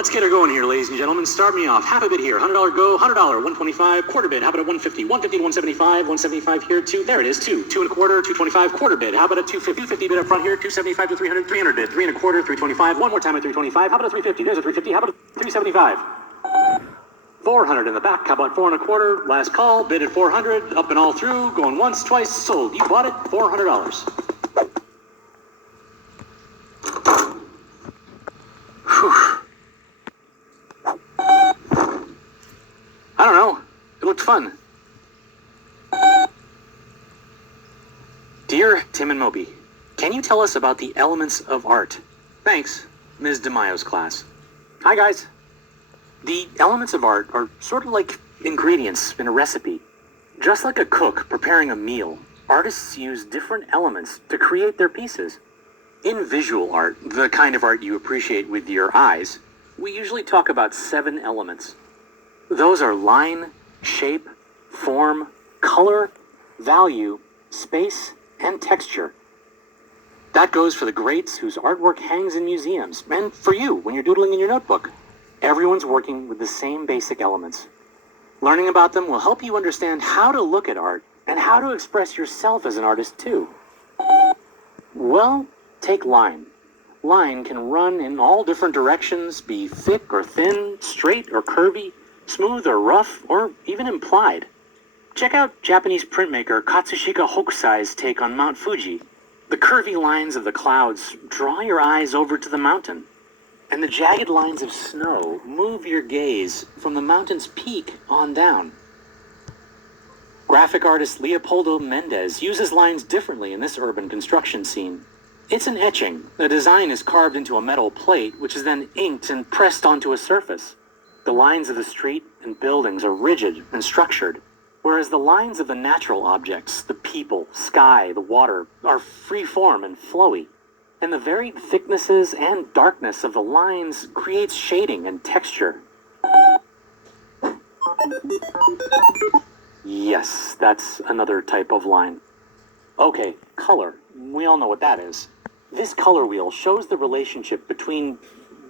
Let's get her going here, ladies and gentlemen. Start me off. Half a bid here. $100 go. $100. $125. Quarter bid. How about a $150? $150 to $175. $175 here. Two. There it is. Two. Two and a quarter. $225. Quarter bid. How about a $250? $250 bid up front here. $275 to $300. $300 bid. Three and a quarter. $325. One more time at $325. How about a $350? There's a $350. How about a $375? $400 in the back. How about four and a quarter? Last call. Bid at $400. Up and all through. Going once, twice. Sold. You bought it. $400. Whew. I don't know. It looked fun. Dear Tim and Moby, can you tell us about the elements of art? Thanks, Ms. DeMaio's class. Hi, guys. The elements of art are sort of like ingredients in a recipe. Just like a cook preparing a meal, artists use different elements to create their pieces. In visual art, the kind of art you appreciate with your eyes, we usually talk about 7 elements. Those are line, shape, form, color, value, space, and texture. That goes for the greats whose artwork hangs in museums, and for you when you're doodling in your notebook. Everyone's working with the same basic elements. Learning about them will help you understand how to look at art and how to express yourself as an artist too. Well, take line. Line can run in all different directions, be thick or thin, straight or curvy, smooth or rough, or even implied. Check out Japanese printmaker Katsushika Hokusai's take on Mount Fuji. The curvy lines of the clouds draw your eyes over to the mountain, and the jagged lines of snow move your gaze from the mountain's peak on down. Graphic artist Leopoldo Mendez uses lines differently in this urban construction scene. It's an etching. The design is carved into a metal plate, which is then inked and pressed onto a surface. The lines of the street and buildings are rigid and structured, whereas the lines of the natural objects, the people, sky, the water, are free-form and flowy. And the varied thicknesses and darkness of the lines creates shading and texture. Yes, that's another type of line. Okay, color. We all know what that is. This color wheel shows the relationship between,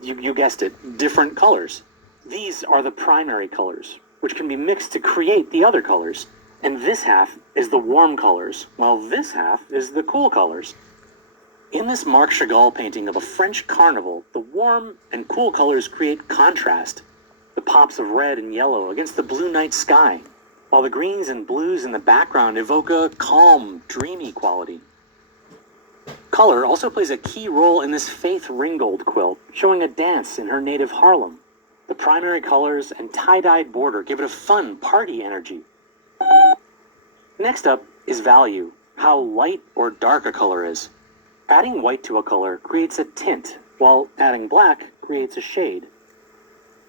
you guessed it, different colors. These are the primary colors, which can be mixed to create the other colors. And this half is the warm colors, while this half is the cool colors. In this Marc Chagall painting of a French carnival, the warm and cool colors create contrast. The pops of red and yellow against the blue night sky, while the greens and blues in the background evoke a calm, dreamy quality. Color also plays a key role in this Faith Ringgold quilt, showing a dance in her native Harlem. The primary colors and tie-dyed border give it a fun party energy. Next up is value, how light or dark a color is. Adding white to a color creates a tint, while adding black creates a shade.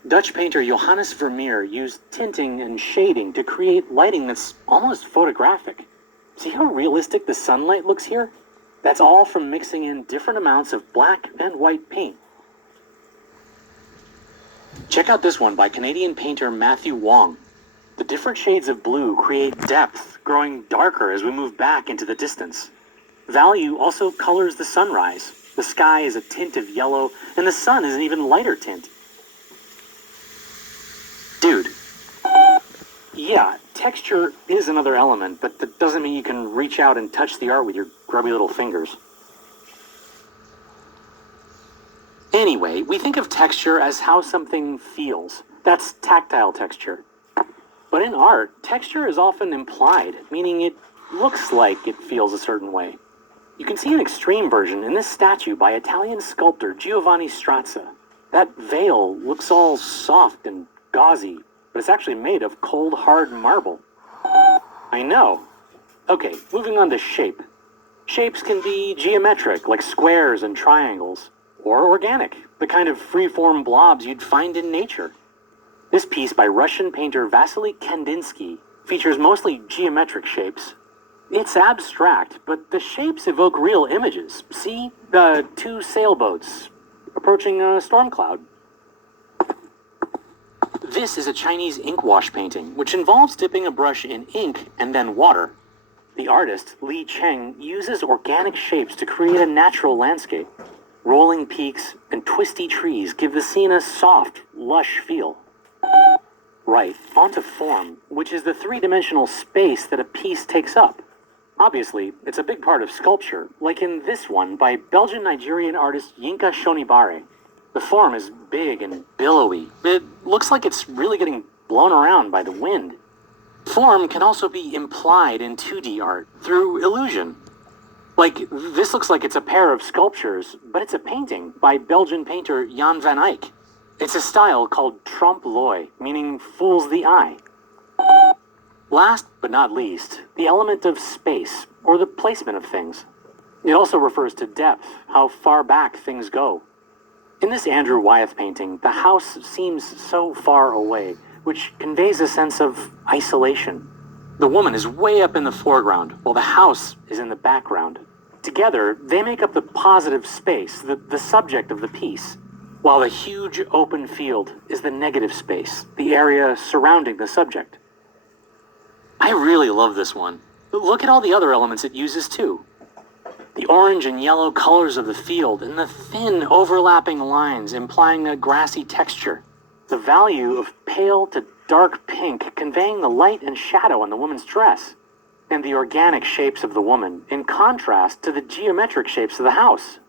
Dutch painter Johannes Vermeer used tinting and shading to create lighting that's almost photographic. See how realistic the sunlight looks here? That's all from mixing in different amounts of black and white paint. Check out this one by Canadian painter Matthew Wong. The different shades of blue create depth, growing darker as we move back into the distance. Value also colors the sunrise. The sky is a tint of yellow, and the sun is an even lighter tint. Dude. Yeah, texture is another element, but that doesn't mean you can reach out and touch the art with your grubby little fingers. Anyway, we think of texture as how something feels. That's tactile texture. But in art, texture is often implied, meaning it looks like it feels a certain way. You can see an extreme version in this statue by Italian sculptor Giovanni Strazza. That veil looks all soft and gauzy, but it's actually made of cold, hard marble. I know. Okay, moving on to shape. Shapes can be geometric, like squares and triangles, or organic, the kind of free-form blobs you'd find in nature. This piece by Russian painter Vasily Kandinsky features mostly geometric shapes. It's abstract, but the shapes evoke real images. See, the 2 sailboats approaching a storm cloud. This is a Chinese ink wash painting, which involves dipping a brush in ink and then water. The artist, Li Cheng, uses organic shapes to create a natural landscape. Rolling peaks and twisty trees give the scene a soft, lush feel. Right, onto form, which is the three-dimensional space that a piece takes up. Obviously, it's a big part of sculpture, like in this one by Belgian-Nigerian artist Yinka Shonibare. The form is big and billowy. It looks like it's really getting blown around by the wind. Form can also be implied in 2D art through illusion. Like, this looks like it's a pair of sculptures, but it's a painting by Belgian painter Jan van Eyck. It's a style called trompe l'oeil, meaning fools the eye. Last but not least, the element of space, or the placement of things. It also refers to depth, how far back things go. In this Andrew Wyeth painting, the house seems so far away, which conveys a sense of isolation. The woman is way up in the foreground, while the house is in the background. Together, they make up the positive space, the subject of the piece, while the huge open field is the negative space, the area surrounding the subject. I really love this one. Look at all the other elements it uses too. The orange and yellow colors of the field and the thin overlapping lines implying a grassy texture. The value of pale to dark pink conveying the light and shadow on the woman's dress. And the organic shapes of the woman in contrast to the geometric shapes of the house.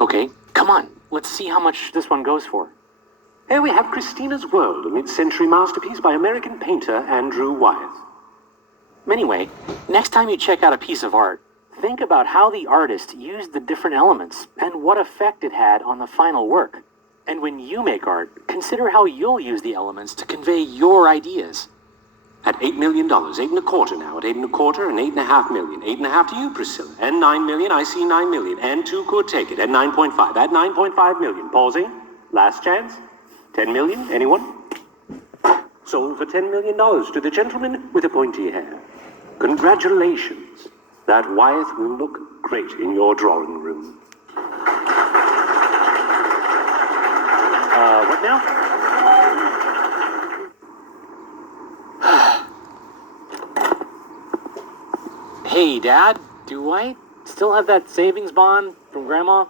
Okay, come on, let's see how much this one goes for. Here we have Christina's World, a mid-century masterpiece by American painter Andrew Wyeth. Anyway, next time you check out a piece of art, think about how the artist used the different elements and what effect it had on the final work. And when you make art, consider how you'll use the elements to convey your ideas. At $8 million, 8.25 now, at 8.25 and 8.5 million. 8.5 to you, Priscilla. And 9 million, I see 9 million. And 2 could take it at 9.5. At 9.5 million. Pausing. Last chance. 10 million, anyone? Sold for $10 million to the gentleman with the pointy hair. Congratulations. That Wyeth will look great in your drawing room. What now? Hey, Dad, do I still have that savings bond from Grandma?